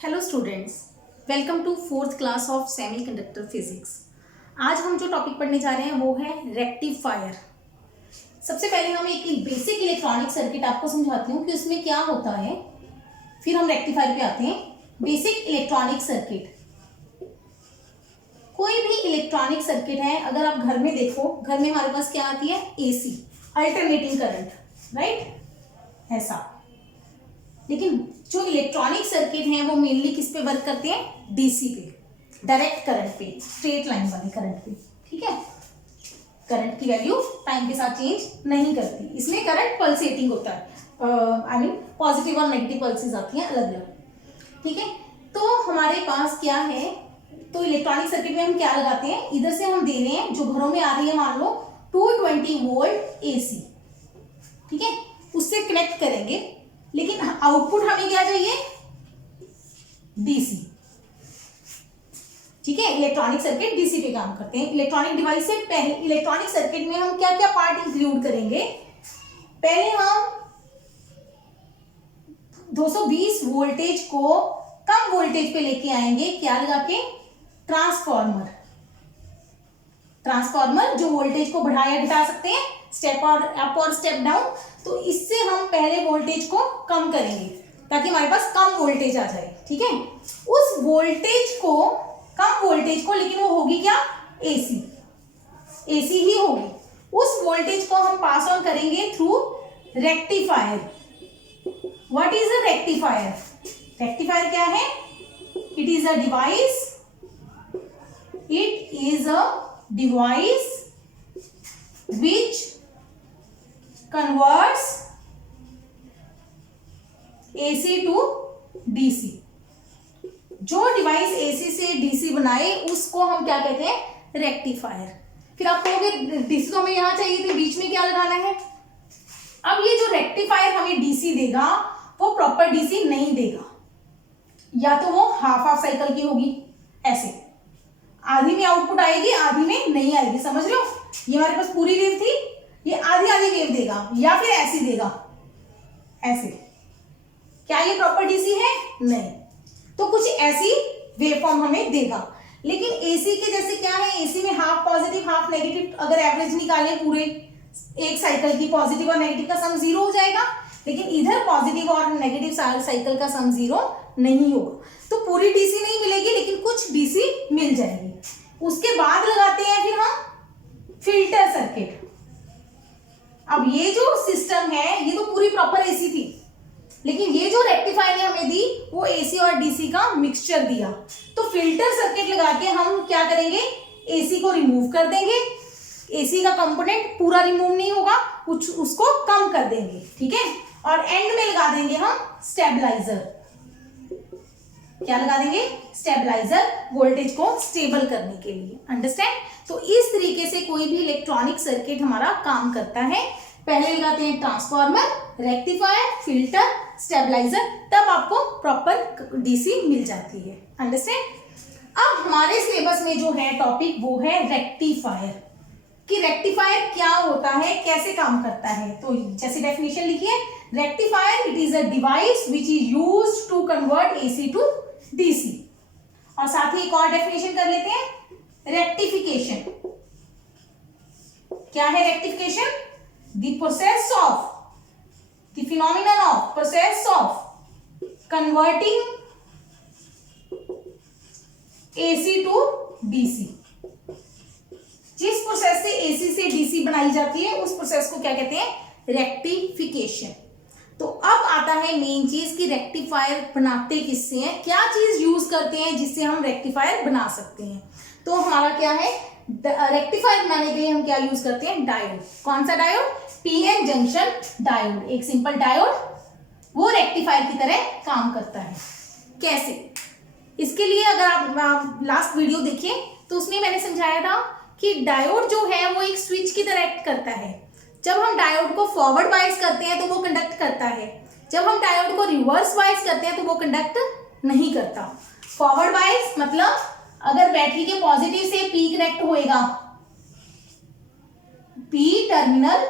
Hello students, welcome to fourth class of semiconductor physics. आज हम जो टॉपिक पढ़ने जा रहे हैं वो है रेक्टिफायर। सबसे पहले हम एक बेसिक इलेक्ट्रॉनिक सर्किट आपको समझाती हूँ कि उसमें क्या होता है, फिर हम रेक्टिफायर पे आते हैं। बेसिक इलेक्ट्रॉनिक सर्किट, कोई भी इलेक्ट्रॉनिक सर्किट है, अगर आप घर में देखो, घर में हमारे पास क्या आती है, एसी, अल्टरनेटिंग करंट, राइट, ऐसा। लेकिन जो इलेक्ट्रॉनिक सर्किट हैं वो मेनली किस पे वर्क करते हैं, डीसी पे, डायरेक्ट करंट पे, स्ट्रेट लाइन वाले करंट पे। ठीक है, करंट की वैल्यू टाइम के साथ चेंज नहीं करती, इसमें करंट पल्सेटिंग होता है, आई मीन पॉजिटिव और नेगेटिव पल्सेस आती हैं अलग अलग। ठीक है, तो हमारे पास क्या है, तो इलेक्ट्रॉनिक सर्किट में हम क्या लगाते हैं, इधर से हम दे रहे हैं, जो घरों में आ रही है मान लो 220 वोल्ट एसी, ठीक है, उससे कनेक्ट करेंगे, लेकिन आउटपुट हमें क्या चाहिए, डीसी। ठीक है, इलेक्ट्रॉनिक सर्किट डीसी पे काम करते हैं। इलेक्ट्रॉनिक डिवाइस से पहले, इलेक्ट्रॉनिक सर्किट में हम क्या क्या पार्ट इंक्लूड करेंगे, पहले हम 220 वोल्टेज को कम वोल्टेज पे लेके आएंगे, क्या लगा के, ट्रांसफॉर्मर। ट्रांसफॉर्मर जो वोल्टेज को बढ़ा या घटा सकते हैं, स्टेप और अप और स्टेप डाउन, तो इससे हम पहले वोल्टेज को कम करेंगे ताकि हमारे पास कम वोल्टेज आ जाए। ठीक है, उस वोल्टेज को, कम वोल्टेज को, लेकिन वो होगी क्या, एसी, एसी ही होगी, उस वोल्टेज को हम पास ऑन करेंगे through rectifier. What is a rectifier? Rectifier क्या है? It is a device, it is a device which converts AC to DC। जो डिवाइस AC से DC बनाए उसको हम क्या कहते हैं, रेक्टिफायर। फिर आप कहोगे DC तो हमें यहां चाहिए थी, बीच में क्या लगाना है। अब ये जो रेक्टिफायर हमें DC देगा वो प्रॉपर DC नहीं देगा, या तो वो हाफ हाफ साइकिल की होगी, ऐसे आधी में आउटपुट आएगी, आधी में नहीं आएगी, समझ रहे हो। ये हमारे पास पूरी वेव थी, ये आधी आधी वेव देगा, या फिर ऐसी देगा, ऐसे। क्या ये प्रॉपर डीसी है? नहीं, तो कुछ ऐसी वेव फॉर्म हमें देगा। लेकिन एसी के जैसे क्या है, एसी में हाफ पॉजिटिव हाफ नेगेटिव, अगर एवरेज निकालें पूरे एक साइकिल की, पॉजिटिव और नेगेटिव का सम 0 हो जाएगा, लेकिन इधर पॉजिटिव और नेगेटिव साइकिल का सम 0 नहीं होगा, तो पूरी डीसी नहीं मिलेगी, लेकिन कुछ डीसी मिल जाएगी। उसके बाद लगाते हैं फिर हम फिल्टर सर्किट। अब ये जो सिस्टम है, ये तो पूरी प्रॉपर एसी थी, लेकिन ये जो रेक्टिफायर ने हमें दी वो एसी और डीसी का मिक्सचर दिया, तो फिल्टर सर्किट लगा के हम क्या करेंगे, एसी को रिमूव कर देंगे। एसी का कंपोनेंट पूरा रिमूव नहीं होगा, कुछ उसको कम कर देंगे, ठीक है, और एंड में लगा देंगे हम स्टेबलाइजर। क्या लगा देंगे, स्टेबलाइजर, वोल्टेज को स्टेबल करने के लिए। अंडरस्टैंड? तो इस तरीके से कोई भी इलेक्ट्रॉनिक सर्किट हमारा काम करता है। पहले लगाते हैं ट्रांसफॉर्मर, रेक्टिफायर, फिल्टर, स्टेबलाइजर, तब आपको प्रॉपर डीसी मिल जाती है। अंडरस्टैंड? अब हमारे सिलेबस में जो है टॉपिक वो है रेक्टिफायर, कि रेक्टिफायर क्या होता है, कैसे काम करता है। तो जैसे डेफिनेशन लिखिए, rectifier it is a device which is used to convert AC to DC. और साथ ही एक और डेफिनेशन कर लेते हैं, रेक्टिफिकेशन। क्या है rectification? The process of, the phenomenon of, process of converting AC to DC. जिस प्रोसेस से एसी से डीसी बनाई जाती है उस प्रोसेस को क्या कहते हैं, रेक्टिफिकेशन। तो अब आता है मेन चीज कि रेक्टिफायर बनाते किससे हैं, क्या चीज यूज करते हैं जिससे हम रेक्टिफायर बना सकते हैं। तो हमारा क्या है, रेक्टिफायर बनाने के लिए हम क्या यूज करते हैं, डायोड। कौन सा डायोड? पीएन जंक्शन डायोड, एक सिंपल डायोड, वो रेक्टिफायर की तरह काम करता है। कैसे? इसके लिए अगर आप लास्ट वीडियो देखिए तो उसमें मैंने समझाया था कि डायोड जो है वो एक स्विच की तरह एक्ट करता है। जब हम डायोड को फॉरवर्ड बायस करते हैं तो वो कंडक्ट करता है, जब हम डायोड को रिवर्स बायस करते हैं तो वो कंडक्ट नहीं करता। फॉरवर्ड बायस मतलब अगर बैटरी के पॉजिटिव से पी कनेक्ट होएगा, P terminal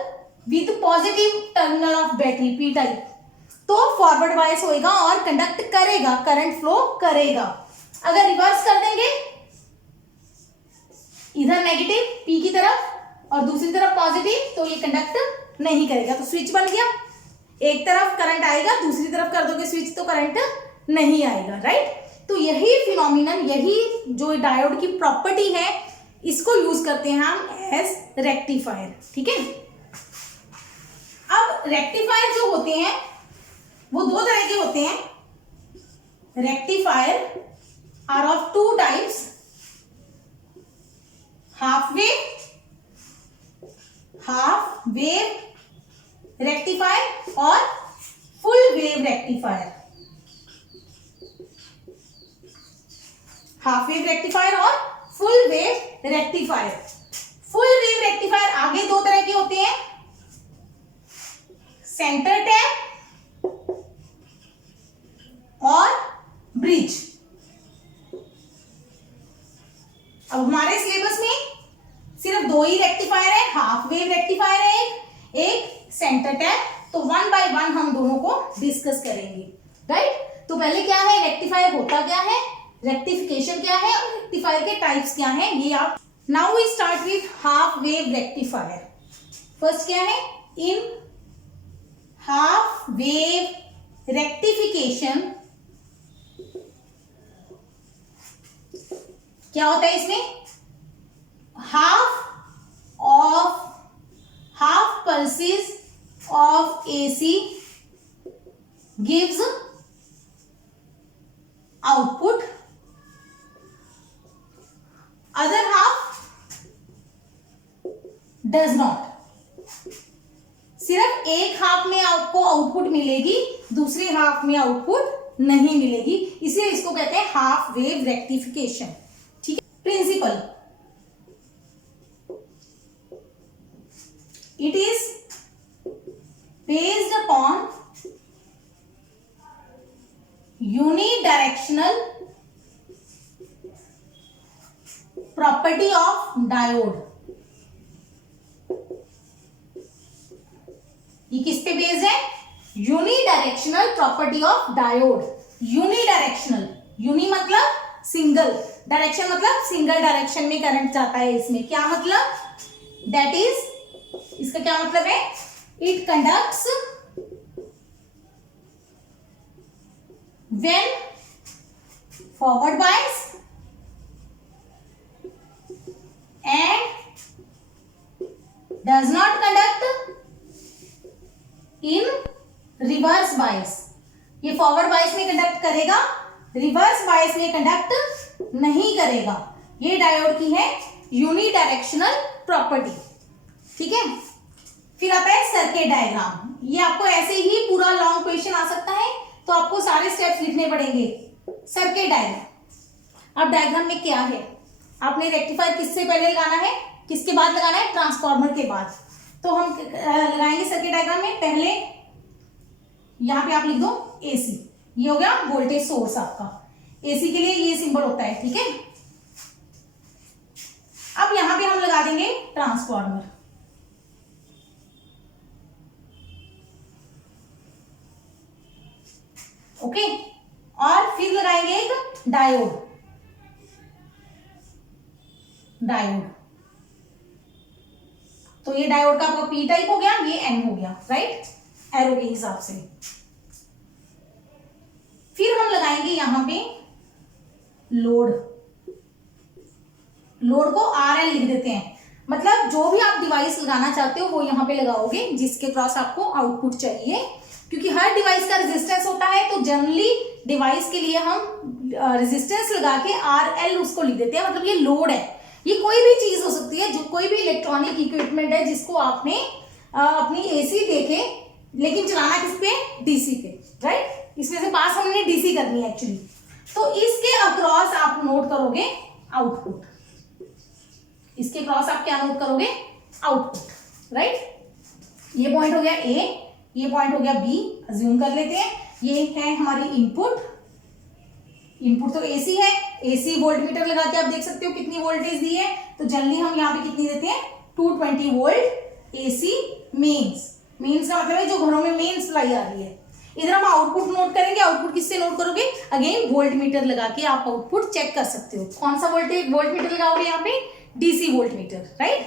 with positive terminal of battery, P type, तो फॉरवर्ड बायस होएगा और कंडक्ट करेगा, करंट फ्लो करेगा। अगर रिवर्स कर देंगे, इधर नेगेटिव पी की तरफ और दूसरी तरफ पॉजिटिव, तो ये कंडक्ट नहीं करेगा। तो स्विच बन गया, एक तरफ करंट आएगा, दूसरी तरफ कर दोगे स्विच तो करंट नहीं आएगा, राइट। तो यही फिनोमिनन, यही जो डायोड की प्रॉपर्टी है, इसको यूज करते हैं हम एज रेक्टिफायर, ठीक है। अब रेक्टिफायर जो होते हैं वो दो तरह के होते हैं। Rectifier are of two types, half wave rectifier और full wave rectifier. Half wave rectifier और full wave rectifier. Full wave rectifier आगे दो तरह के होते हैं, सेंटर टैप और ब्रिज। अब हमारे सिलेबस में सिर्फ दो ही रेक्टिफायर है, हाफ वेव रेक्टिफायर है एक सेंटर टैप। तो वन बाय वन हम दोनों को डिस्कस करेंगे, राइट। तो पहले क्या है, रेक्टिफायर होता क्या है, रेक्टिफिकेशन क्या है और रेक्टिफायर के टाइप्स क्या हैं, ये आप। Now we start with half wave rectifier. First क्या है, इन हाफ वेव रेक्टिफिकेशन क्या होता है, इसमें half pulses of AC gives output, other half does not। सिर्फ एक हाफ में आपको आउटपुट मिलेगी, दूसरी हाफ में आउटपुट नहीं मिलेगी, इसलिए इसको कहते हैं हाफ वेव रेक्टिफिकेशन, ठीक है। Principle, it is based upon unidirectional property of diode। ये किस पे बेस्ड है, unidirectional property of diode. Unidirectional, uni मतलब सिंगल, डायरेक्शन मतलब सिंगल डायरेक्शन में करंट जाता है इसमें। क्या मतलब, दैट इज, इसका क्या मतलब है, it conducts when forward bias and does not conduct in reverse bias. ये फॉरवर्ड बायस में कंडक्ट करेगा, रिवर्स बायस में कंडक्ट नहीं करेगा। ये डायोड की है यूनिडायरेक्शनल प्रॉपर्टी, ठीक है। फिर आता है सर्किट डायग्राम। ये आपको ऐसे ही पूरा लॉन्ग क्वेश्चन आ सकता है, तो आपको सारे स्टेप्स लिखने पड़ेंगे। सर्किट डायग्राम, अब डायग्राम में क्या है, आपने रेक्टिफायर किससे पहले लगाना है, किसके बाद लगाना है, ट्रांसफार्मर के बाद। तो हम लगाएंगे सर्किट डायग्राम में, पहले यहां पे आप लिख दो AC, ये हो गया वोल्टेज सोर्स आपका। AC के लिए ये सिंबल होता है, ठीक है। अब यहां पे हम लगा देंगे ट्रांसफार्मर, ओके। और फिर लगाएंगे एक डायोड, तो ये डायोड का आपका P टाइप हो गया, ये N हो गया, राइट, एरो के हिसाब से। फिर हम लगाएंगे यहां पे लोड को RL लिख देते हैं, मतलब जो भी आप डिवाइस लगाना चाहते हो वो यहां पे लगाओगे जिसके क्रॉस आपको आउटपुट चाहिए, क्योंकि हर डिवाइस का रेजिस्टेंस होता है। तो जनरली डिवाइस के लिए हम रेजिस्टेंस लगा के RL उसको लिख देते हैं, मतलब ये लोड है। ये कोई भी चीज हो सकती है, जो कोई भी इलेक्ट्रॉनिक इक्विपमेंट है जिसको आपने अपनी AC देके, लेकिन चलाना किस पे, DC पे, राइट। इसमें से पास हमने DC करनी है एक्चुअली। तो इसके अक्रॉस आप नोट करोगे आउटपुट, इसके क्रॉस आप क्या नोट करोगे, आउटपुट, राइट। ये पॉइंट हो गया A, ये पॉइंट हो गया B, अज्यूम कर लेते हैं। ये है हमारी इनपुट तो AC है, AC वोल्टमीटर लगा के आप देख सकते हो कितनी वोल्टेज दी है। तो जनरली हम यहाँ पे कितनी देते हैं, 220 वोल्ट AC मेंस का मतलब है जो घरों में मेन सप्लाई आ रही है। इधर हम आउटपुट नोट करेंगे, आउटपुट किससे नोट करोगे, अगेन वोल्ट मीटर लगा के आप आउटपुट चेक कर सकते हो। कौन सा वोल्टेज वोल्ट मीटर लगाओगे यहाँ पे, डीसी वोल्ट मीटर, राइट,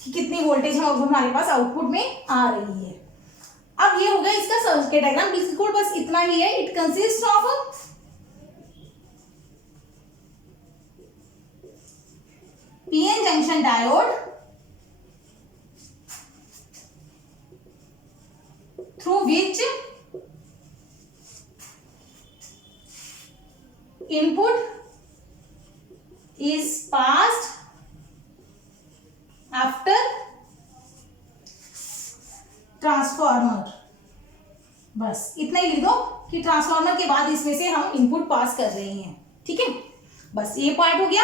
कि कितनी वोल्टेज हम हमारे पास आउटपुट में आ रही है। अब ये हो गया इसका सर्किट डायग्राम, डीसी कोड बस इतना ही है। It consist of PN junction diode through which input is passed after transformer. बस इतना ही लिख दो कि ट्रांसफार्मर के बाद इसमें से हम इनपुट पास कर रहे हैं, ठीक है, बस ये पार्ट हो गया।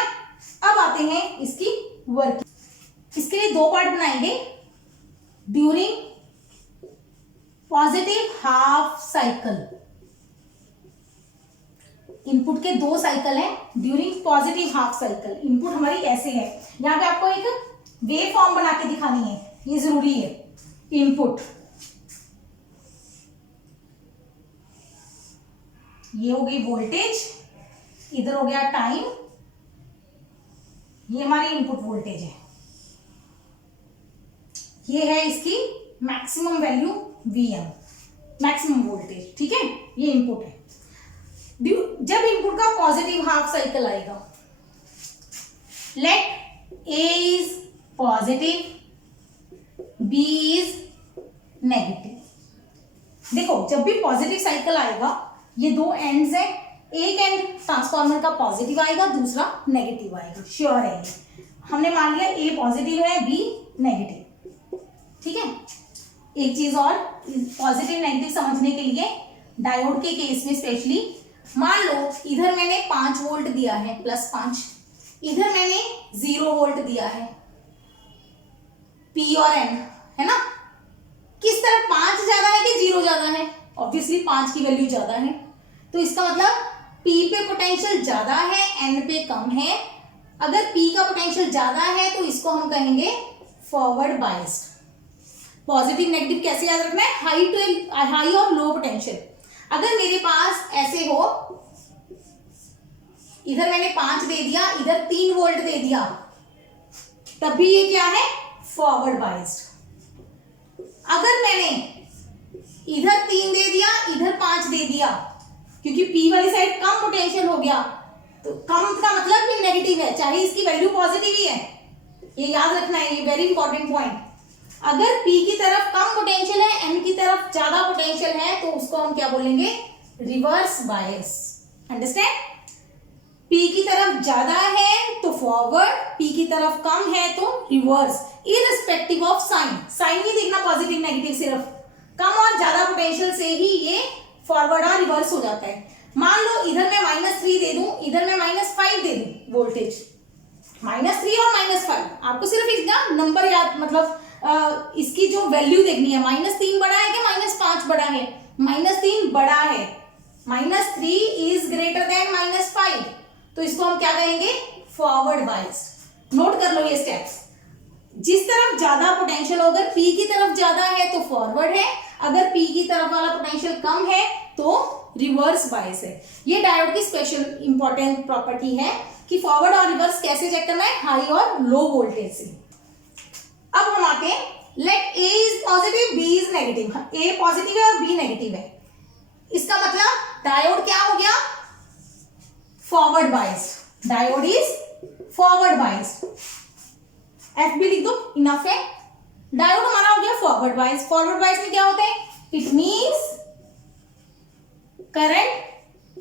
अब आते हैं इसकी वर्किंग। इसके लिए दो पार्ट बनाएंगे। During positive half cycle, input के दो साइकिल हैं। During positive half cycle input हमारी ऐसे है, यहां पे आपको एक वेव फॉर्म बना के दिखानी है, ये जरूरी है। इनपुट ये हो गई वोल्टेज, इधर हो गया टाइम, ये हमारी इनपुट वोल्टेज है, ये है इसकी maximum value Vm, maximum voltage, ठीक है, ये इनपुट है। जब इनपुट का पॉजिटिव हाफ साइकिल आएगा, let A is positive, B is negative. देखो जब भी पॉजिटिव साइकिल आएगा, ये दो एंड्स है, एक एंड ट्रांसफार्मर का पॉजिटिव आएगा, दूसरा नेगेटिव आएगा, श्योर है ये। हमने मान लिया A पॉजिटिव है, B नेगेटिव, ठीक है। एक चीज और पॉजिटिव नेगेटिव समझने के लिए, डायोड के केस में स्पेशली, मान लो इधर मैंने 5 वोल्ट दिया है, +5, इधर मैंने 0 वोल्ट दिया है, P और N है ना। किस तरफ 5 ज्यादा है कि 0 ज्यादा है, ऑब्वियसली 5 की वैल्यू ज्यादा है, तो इसका मतलब P पे पोटेंशियल ज्यादा है, N पे कम है। अगर P का पोटेंशियल ज्यादा है तो इसको हम कहेंगे फॉरवर्ड बायस्ड। पॉजिटिव नेगेटिव कैसे याद रखना है, हाई और लो पोटेंशियल। अगर मेरे पास ऐसे हो, इधर मैंने 5 दे दिया, इधर 3 वोल्ट दे दिया, तब भी ये क्या है, फॉरवर्ड बायस्ड। अगर मैंने इधर 3 दे दिया, इधर 5 दे दिया, क्योंकि P वाली साइड कम पोटेंशियल हो गया, तो कम का मतलब कि नेगेटिव है, चाहे इसकी वैल्यू पॉजिटिव ही है, ये याद रखना है, ये वेरी इंपॉर्टेंट पॉइंट। अगर P की तरफ कम पोटेंशियल है, N की तरफ ज्यादा पोटेंशियल है, तो उसको हम क्या बोलेंगे, रिवर्स बायस। अंडरस्टैंड, P की तरफ ज्यादा है तो फॉरवर्ड, P की तरफ कम है तो reverse, irrespective of sign. Sign नहीं देखना पॉजिटिव नेगेटिव, सिर्फ कम और ज्यादा पोटेंशियल से ही ये फॉरवर्ड और रिवर्स हो जाता है। मान लो इधर मैं -3 दे दूं, इधर मैं -5 दे दूं वोल्टेज, -3 और -5, आपको सिर्फ इसका नंबर याद, मतलब इसकी जो वैल्यू देखनी है, -3 बड़ा है कि -5 बड़ा है, -3 बड़ा है, -3 इज ग्रेटर देन -5, तो इसको हम क्या कहेंगे, फॉरवर्ड बायस्ड। नोट कर लो ये स्टेप्स। जिस तरफ ज्यादा पोटेंशियल, अगर P की तरफ ज्यादा है तो फॉरवर्ड है, अगर P की तरफ वाला पोटेंशियल कम है तो रिवर्स बायस है। ये डायोड की स्पेशल इंपॉर्टेंट प्रॉपर्टी है कि फॉरवर्ड और रिवर्स कैसे चेक करना है, हाई और लो वोल्टेज से। अब हम आते हैं, let A is positive, B is negative. A positive है और B नेगेटिव है, इसका मतलब डायोड क्या हो गया, forward biased. Diode is forward biased, FB लिख दो, इनफ है। डायोड हमारा हो गया फॉरवर्ड बायस्ड। फॉरवर्ड बायस्ड में क्या होता है, it means current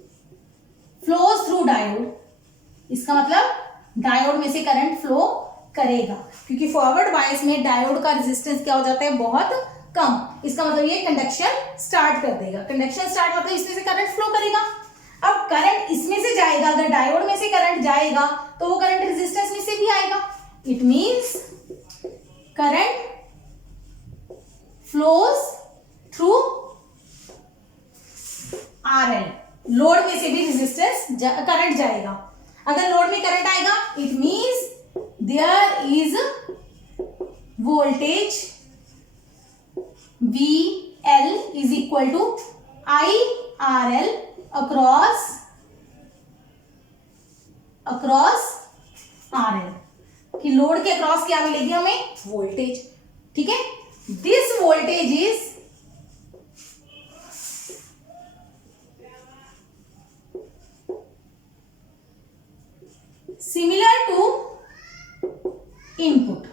flows through diode, इसका मतलब डायोड में से करंट फ्लो करेगा, क्योंकि फॉरवर्ड बायस में डायोड का रेजिस्टेंस क्या हो जाता है, बहुत कम। इसका मतलब ये कंडक्शन स्टार्ट कर देगा, कंडक्शन स्टार्ट मतलब इसमें से करंट फ्लो करेगा। अब करंट इसमें से जाएगा, अगर डायोड में से करंट जाएगा तो वो करंट रेजिस्टेंस में से भी आएगा, it means current flows through RL। Load में से भी रेजिस्टेंस करंट जाएगा, अगर लोड में करंट आएगा it means there is voltage VL is equal to IRL across RL, कि लोड के अक्रॉस क्या मिलेगी हमें, वोल्टेज। ठीक है, this voltage is similar to input,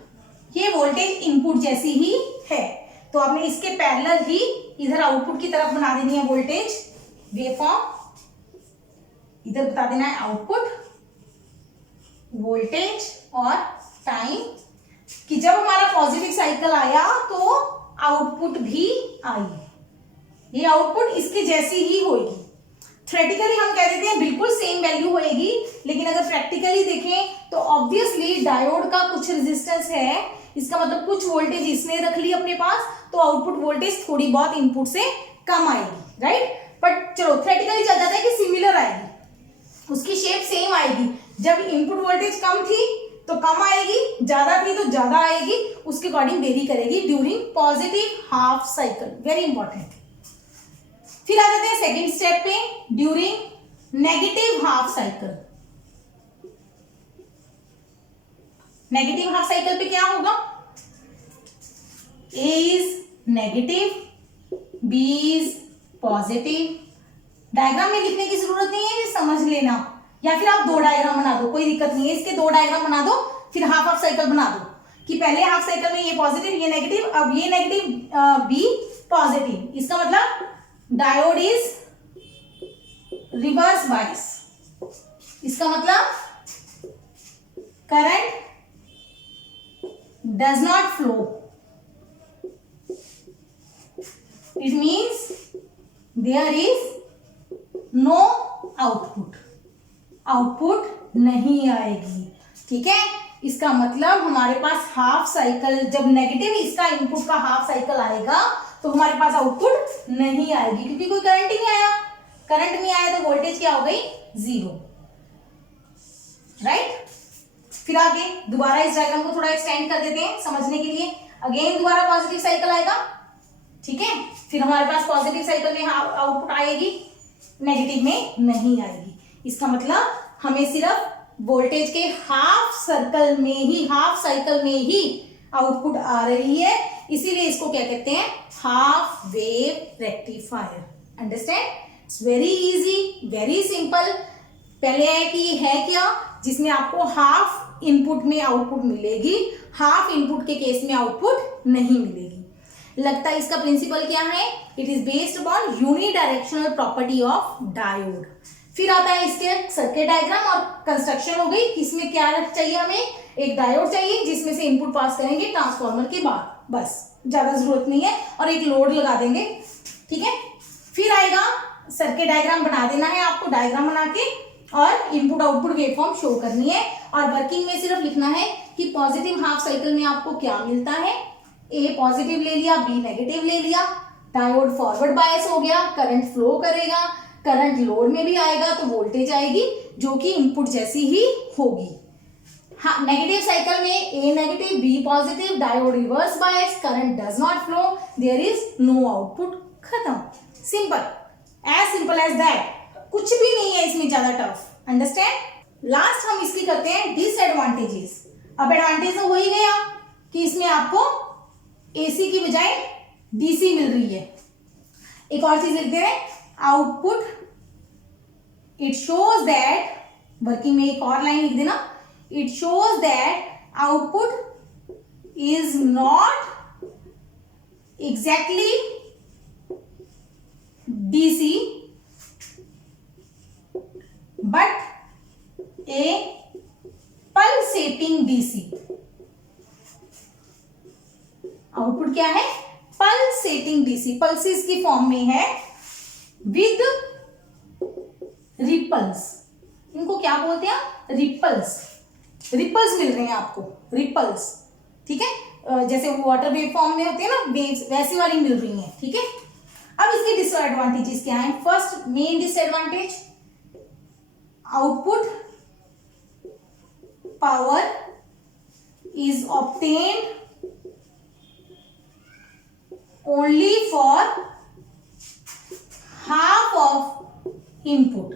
ये वोल्टेज इनपुट जैसी ही है, तो आपने इसके पैरेलल ही इधर आउटपुट की तरफ बना देनी है वोल्टेज वेवफॉर्म, इधर बता देना है आउटपुट वोल्टेज और टाइम, कि जब हमारा पॉजिटिव साइकिल आया तो आउटपुट भी आई, ये आउटपुट इसके जैसी ही होगी। थ्योरेटिकली हम कह देते हैं बिल्कुल सेम वैल्यू होएगी, लेकिन अगर प्रैक्टिकली देखें तो ऑब्वियसली डायोड का कुछ रेजिस्टेंस है, इसका मतलब कुछ वोल्टेज इसने रख ली अपने पास, तो आउटपुट वोल्टेज थोड़ी बहुत इनपुट से कम आएगी, राइट। बट चलो थ्योरेटिकली चल जाता है कि सिमिलर आएगी, उसकी शेप सेम आएगी। जब इनपुट वोल्टेज कम थी तो कम आएगी, ज्यादा थी तो ज्यादा आएगी, उसके अकॉर्डिंग वेरी करेगी during positive half cycle, very important. फिर आ जाते हैं सेकंड स्टेप पे, during negative half cycle. Negative half cycle पे क्या होगा, A is negative, B is positive. Diagram में लिखने की जरूरत नहीं है, ये समझ लेना, या फिर आप दो डायग्राम बना दो, कोई दिक्कत नहीं है, इसके दो डायग्राम बना दो, फिर हाफ हाफ साइकिल बना दो, कि पहले हाफ साइकिल में ये पॉजिटिव ये नेगेटिव, अब ये नेगेटिव बी पॉजिटिव, इसका मतलब डायोड इज रिवर्स बायस, इसका मतलब current does not flow, it means there is no output, output नहीं आएगी। ठीक है, इसका मतलब हमारे पास हाफ साइकिल, जब नेगेटिव इसका इनपुट का हाफ साइकिल आएगा तो हमारे पास आउटपुट नहीं आएगी, क्योंकि कोई करंट ही नहीं आया, करंट नहीं आया तो वोल्टेज क्या हो गई, जीरो, राइट। फिर आगे दोबारा इस डायग्राम को थोड़ा एक्सटेंड कर देते हैं समझने के लिए। अगेन दोबारा पॉजिटिव साइकिल आएगा, ठीक है, फिर हमारे पास पॉजिटिव साइकिल में आउटपुट आएगी, नेगेटिव में नहीं आएगी। इसका मतलब हमें सिर्फ वोल्टेज के हाफ सर्कल में ही, हाफ साइकिल में ही आउटपुट आ रही है, इसीलिए इसको क्या कहते हैं, half wave rectifier. Understand, it's very easy, very simple. पहले है कि ये है क्या, जिसमें आपको हाफ इनपुट में आउटपुट मिलेगी, हाफ इनपुट के केस में आउटपुट नहीं मिलेगी। लगता है इसका प्रिंसिपल क्या है, it is based upon unidirectional property of diode. फिर आता है इसके सर्किट डायग्राम और कंस्ट्रक्शन हो गई, इसमें क्या चाहिए हमें, एक डायोड चाहिए जिसमें से इनपुट पास करेंगे ट्रांसफार्मर के बाद, बस ज्यादा जरूरत नहीं है, और एक लोड लगा देंगे, ठीक है। फिर आएगा सर्किट डायग्राम बना देना है आपको, डायग्राम बना के, और इनपुट आउटपुट वेवफॉर्म शो करनी है, और वर्किंग में सिर्फ लिखना है कि पॉजिटिव हाफ साइकिल में आपको क्या मिलता है, ए पॉजिटिव ले लिया, बी नेगेटिव ले लिया, डायोड फॉरवर्ड बायस हो गया, करंट फ्लो करेगा, करंट लोड में भी आएगा तो वोल्टेज आएगी जो कि इनपुट जैसी ही होगी। हाँ, नेगेटिव साइकिल में A negative, B positive, diode reverse bias, current does not flow, there is no output, खत्म, simple, as simple as that, कुछ भी नहीं है इसमें ज्यादा टफ। अंडरस्टैंड। लास्ट हम इसकी करते हैं डिसएडवांटेजेस। अब एडवांटेज तो हो ही गया कि इसमें आपको एसी की बजाय डीसी मिल रही है। एक और चीज लिखते हैं, output, it shows that, working में एक और लाइन लिख देना, it shows that output is not exactly DC but A pulsating DC. Output क्या है, पल्सेटिंग डीसी, पल्सेस की फॉर्म में है, विद रिपल्स, इनको क्या बोलते हैं, रिपल्स, रिपल्स मिल रहे हैं आपको, रिपल्स, ठीक है, जैसे वाटर वेव फॉर्म में होते हैं ना वेव्स, वैसी वाली मिल रही हैं, ठीक है। अब इसके डिसएडवांटेजेस क्या हैं, first main disadvantage, output power is obtained only for half of input,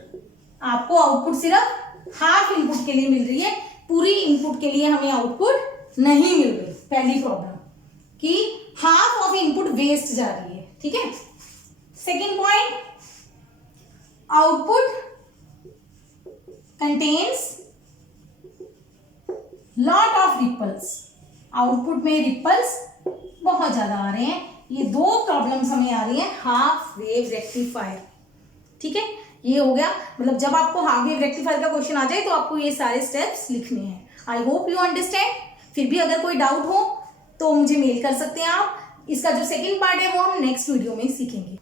आपको आउटपुट सिर्फ हाफ इनपुट के लिए मिल रही है, पूरी इनपुट के लिए हमें आउटपुट नहीं मिल रही। पहली प्रॉब्लम कि हाफ ऑफ इनपुट वेस्ट जा रही है, ठीक है। Second point, output contains lot of ripples, output में रिपल्स बहुत ज्यादा आ रहे हैं। ये दो प्रॉब्लम्स हमें आ रही हैं हाफ वेव रेक्टिफायर, ठीक है। ये हो गया, मतलब जब आपको हाफ वेव रेक्टिफायर का क्वेश्चन आ जाए तो आपको ये सारे स्टेप्स लिखने हैं। I hope you understand. फिर भी अगर कोई डाउट हो तो मुझे मेल कर सकते हैं आप। इसका जो सेकंड पार्ट है वो हम नेक्स्ट वीडियो में सीखेंगे।